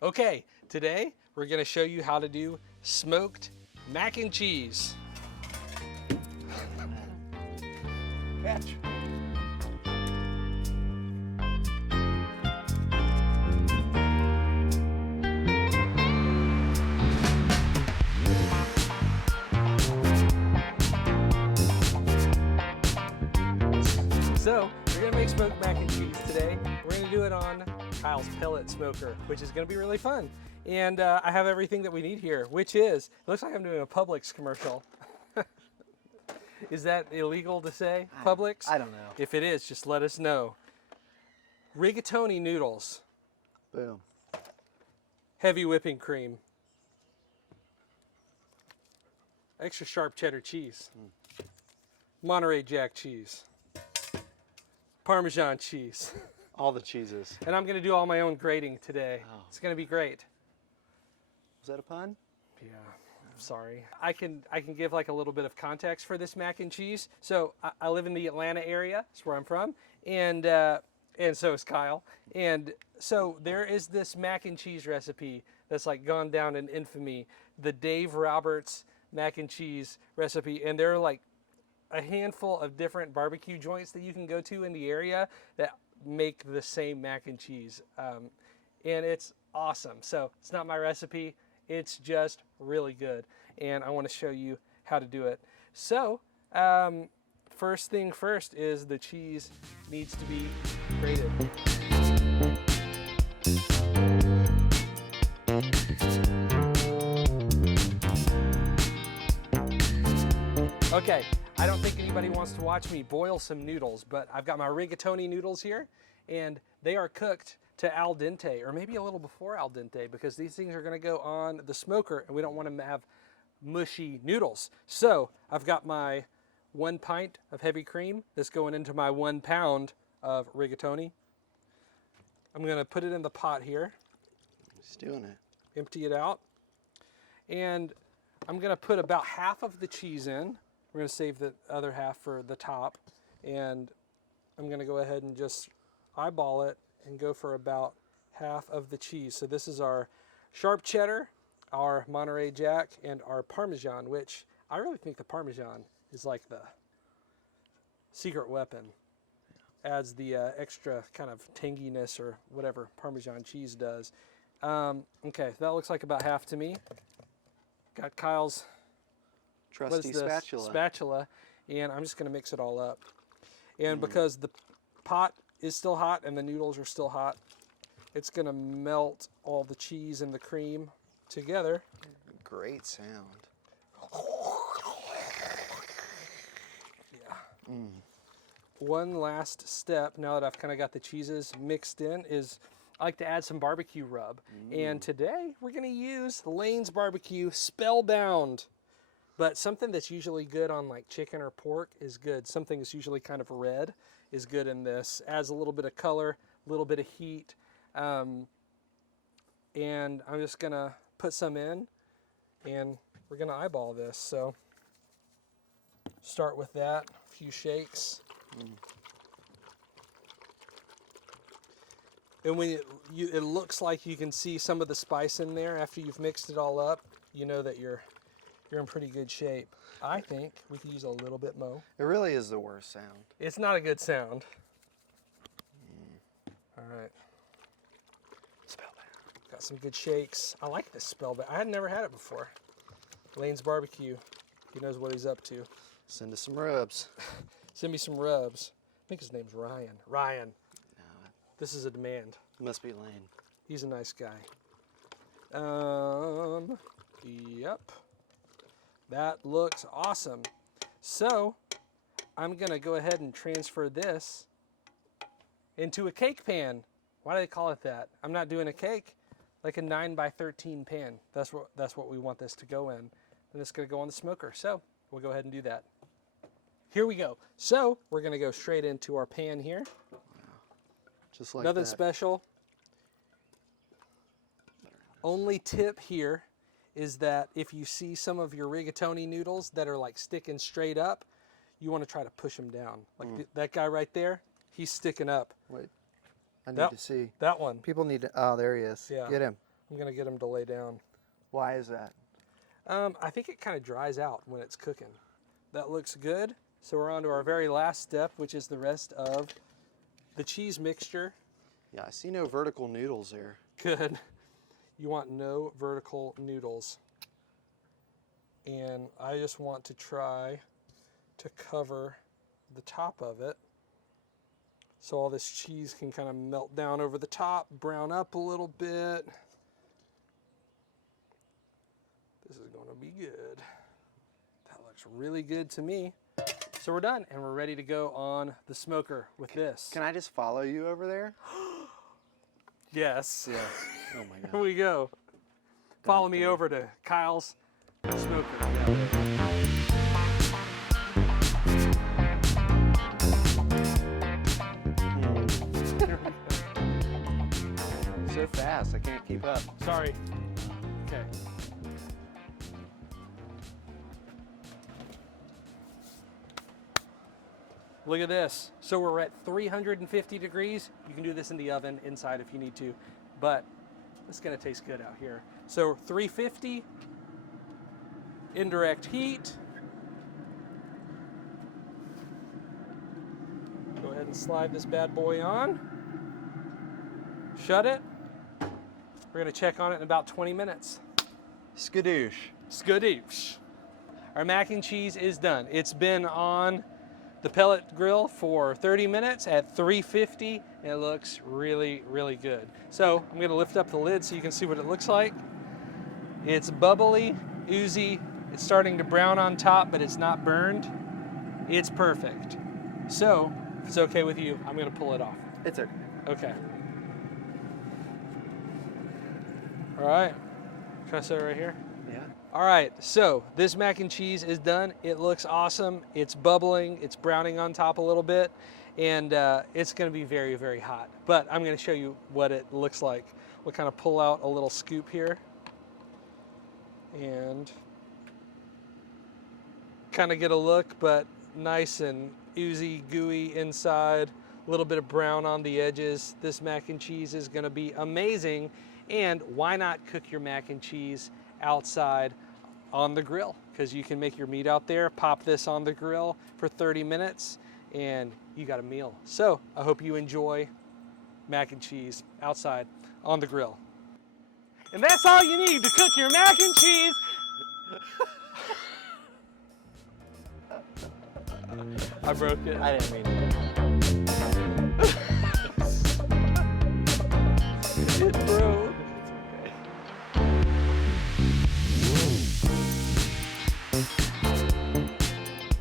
Okay, today we're gonna show you how to do smoked mac and cheese. Catch. So, we're gonna make smoked mac and cheese today. We're gonna do it on Kyle's pellet smoker, which is gonna be really fun. And I have everything that we need here, which is, it looks like I'm doing a Publix commercial. Is that illegal to say, Publix? I don't know. If it is, just let us know. Rigatoni noodles, Boom. heavy whipping cream, extra sharp cheddar cheese, Monterey Jack cheese, Parmesan cheese. All the cheeses. And I'm gonna do all my own grating today. Oh. It's gonna be great. Was that a pun? Yeah, I'm sorry. I can give like a little bit of context for this mac and cheese. So I live in the Atlanta area. That's where I'm from, and so is Kyle. And so there is this mac and cheese recipe that's like gone down in infamy, the Dave Roberts mac and cheese recipe, and there are like a handful of different barbecue joints that you can go to in the area that make the same mac and cheese, and it's awesome. So it's not my recipe, it's just really good, and I want to show you how to do it. So first thing first is the cheese needs to be grated. Okay, I don't think anybody wants to watch me boil some noodles, but I've got my rigatoni noodles here, and they are cooked to al dente, or maybe a little before al dente, because these things are gonna go on the smoker, and we don't want to have mushy noodles. So I've got my 1 pint of heavy cream that's going into my 1 pound of rigatoni. I'm gonna put it in the pot here, Just doing it. empty it out, and I'm gonna put about half of the cheese in. We're gonna save the other half for the top, and I'm gonna go ahead and just eyeball it and go for about half of the cheese. So this is our sharp cheddar, our Monterey Jack, and our Parmesan, which I really think the Parmesan is like the secret weapon. Adds the extra kind of tanginess or whatever Parmesan cheese does. Okay, that looks like about half to me. Got Kyle's Trusty spatula. spatula, and I'm just gonna mix it all up. And because the pot is still hot and the noodles are still hot, it's gonna melt all the cheese and the cream together. Great sound. Yeah. One last step, now that I've kind of got the cheeses mixed in, is I like to add some barbecue rub. And today we're gonna use Lane's Barbecue Spellbound. But something that's usually good on like chicken or pork is good. Something that's usually kind of red is good in this. Adds a little bit of color, a little bit of heat. And I'm just gonna put some in, and we're gonna eyeball this. So start with that, a few shakes. And when it looks like you can see some of the spice in there after you've mixed it all up, you know that you're in pretty good shape. I think we could use a little bit more. It really is the worst sound. It's not a good sound. All right, Spellbound. got some good shakes. I like this Spellbound. I had never had it before. Lane's Barbecue. He knows what he's up to. Send us some rubs. Send me some rubs. I think his name's Ryan. Ryan, No, this is a demand. it must be Lane. He's a nice guy. Yep. That looks awesome. So I'm gonna go ahead and transfer this into a cake pan. Why do they call it that? I'm not doing a cake, like a 9x13 pan. That's what we want this to go in. And it's gonna go on the smoker. So we'll go ahead and do that. Here we go. So we're gonna go straight into our pan here. Just like Nothing that. special. Only tip here is that if you see some of your rigatoni noodles that are like sticking straight up, you want to try to push them down. Like that guy right there, he's sticking up. Wait, I need That- to see. That one. People need to. Oh, there he is. Yeah. Get him. I'm gonna get them to lay down. Why is that? I think it kind of dries out when it's cooking. That looks good. So we're on to our very last step, which is the rest of the cheese mixture. Yeah, I see no vertical noodles there. Good. You want no vertical noodles. And I just want to try to cover the top of it so all this cheese can kind of melt down over the top, brown up a little bit. This is going to be good. That looks really good to me. So we're done, and we're ready to go on the smoker with this. Can I just follow you over there? Yes. Yeah. Oh my Here god. we go. Follow me over to Kyle's smoker. So fast, I can't keep up. Sorry. Okay. Look at this. So we're at 350 degrees. You can do this in the oven inside if you need to, but it's gonna taste good out here. So 350, indirect heat. Go ahead and slide this bad boy on. Shut it. We're gonna check on it in about 20 minutes. Skadoosh. Skadoosh. Our mac and cheese is done. It's been on the pellet grill for 30 minutes at 350, and it looks really, really good. So I'm gonna lift up the lid so you can see what it looks like. It's bubbly, oozy, it's starting to brown on top, but it's not burned. It's perfect. So, if it's okay with you, I'm gonna pull it off. It's okay. Okay. All right, can I set it right here? Yeah. All right, so this mac and cheese is done. It looks awesome. It's bubbling, it's browning on top a little bit, and it's gonna be very, very hot. But I'm gonna show you what it looks like. We'll kind of pull out a little scoop here and kind of get a look, but nice and oozy, gooey inside, a little bit of brown on the edges. This mac and cheese is gonna be amazing. And why not cook your mac and cheese outside on the grill? Because you can make your meat out there, pop this on the grill for 30 minutes, and you got a meal. So I hope you enjoy mac and cheese outside on the grill. And that's all you need to cook your mac and cheese. I broke it. I didn't mean to. It broke.